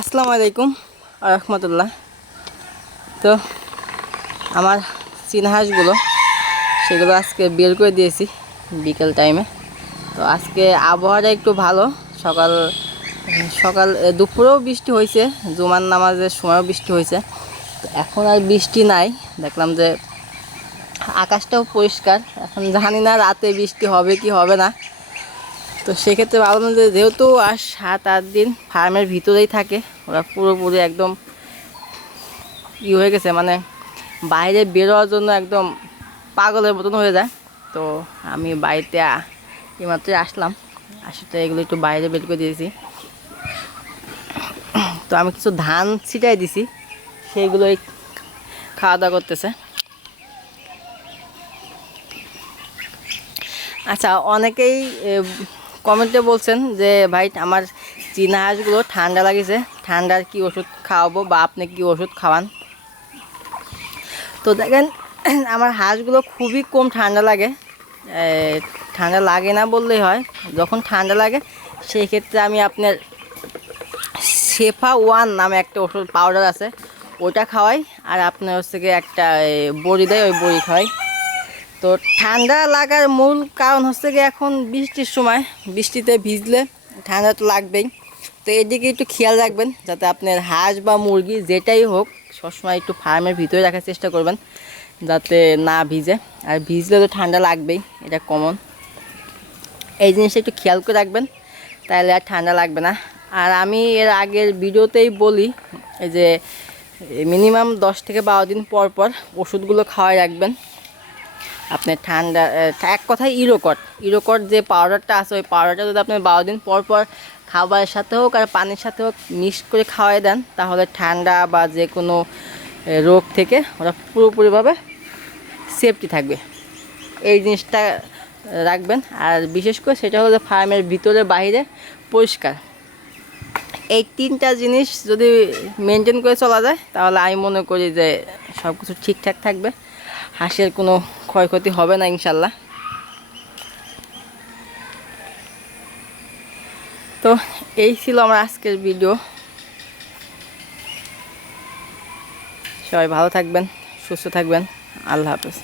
আসসালামু আলাইকুম রহমতুল্লাহ। তো আমার চীনা হাঁসগুলো সেগুলো আজকে বের করে দিয়েছি বিকেল টাইমে। তো আজকে আবহাওয়াটা একটু ভালো, সকাল সকাল দুপুরেও বৃষ্টি হয়েছে, জুমার নামাজের সময়ও বৃষ্টি হয়েছে। তো এখন আর বৃষ্টি নাই, দেখলাম যে আকাশটাও পরিষ্কার। এখন জানি না রাতে বৃষ্টি হবে কি হবে না। তো সেক্ষেত্রে ভাবলাম যে যেহেতু আর 7-8 দিন ফার্মের ভিতরেই থাকে, ওরা পুরোপুরি একদম হয়ে গেছে, মানে বাইরে বেরোয়ার জন্য একদম পাগলের মতন হয়ে যায়। তো আমি বাড়িতে এইমাত্রই আসলাম, আসলে এগুলো একটু বাইরে বের করে দিয়েছি। তো আমি কিছু ধান ছিটাই দিছি, সেইগুলোই খাওয়া দাওয়া করতেছে। আচ্ছা, অনেকেই কমেন্টে বলছেন যে ভাই আমার চীনা হাঁসগুলো ঠান্ডা লাগিয়েছে, ঠান্ডার কি ওষুধ খাওয়াবো বা আপনি কি ওষুধ খাওয়ান। তো দেখেন, আমার হাঁসগুলো খুবই কম ঠান্ডা লাগে, ঠান্ডা লাগে না বললেই হয়। যখন ঠান্ডা লাগে সেই ক্ষেত্রে আমি আপনার শেফা ওয়ান নামে একটা ওষুধ পাউডার আছে, ওটা খাওয়াই। আর আপনার হচ্ছে গিয়ে একটা বড়ি দেয়, ওই বড়ি খাওয়াই। তো ঠান্ডা লাগার মূল কারণ হচ্ছে গিয়ে এখন বৃষ্টির সময়, বৃষ্টিতে ভিজলে ঠান্ডা তো লাগবেই। তো এদিকে একটু খেয়াল রাখবেন যাতে আপনার হাঁস বা মুরগি যেটাই হোক সবসময় একটু ফার্মের ভিতরে রাখার চেষ্টা করবেন যাতে না ভিজে। আর ভিজলে তো ঠান্ডা লাগবেই, এটা কমন। এই জিনিসটা একটু খেয়াল করে রাখবেন, তাহলে আর ঠান্ডা লাগবে না। আর আমি এর আগের ভিডিওতেই বলি এই যে মিনিমাম 10 থেকে 12 দিন পর পর ওষুধগুলো খাওয়াই রাখবেন। আপনার ঠান্ডা এক কথায় ইরোকট যে পাউডারটা আছে, ওই পাউডারটা যদি আপনি 12 দিন পর পর খাবারের সাথে হোক আর পানির সাথে হোক মিক্স করে খাওয়াই দেন, তাহলে ঠান্ডা বা যে কোনো রোগ থেকে ওরা পুরোপুরিভাবে সেফটি থাকবে। এই জিনিসটা রাখবেন। আর বিশেষ করে সেটা হলো ফার্মের ভিতরে বাইরে পরিষ্কার। এই 3টা জিনিস যদি মেনটেন করে চলা যায় তাহলে আমি মনে করি যে সব কিছু ঠিকঠাক থাকবে, হাঁসের কোনো ক্ষয়ক্ষতি হবে না ইনশাল্লাহ। তো এই ছিল আমার আজকের ভিডিও। সবাই ভালো থাকবেন, সুস্থ থাকবেন। আল্লাহ হাফেজ।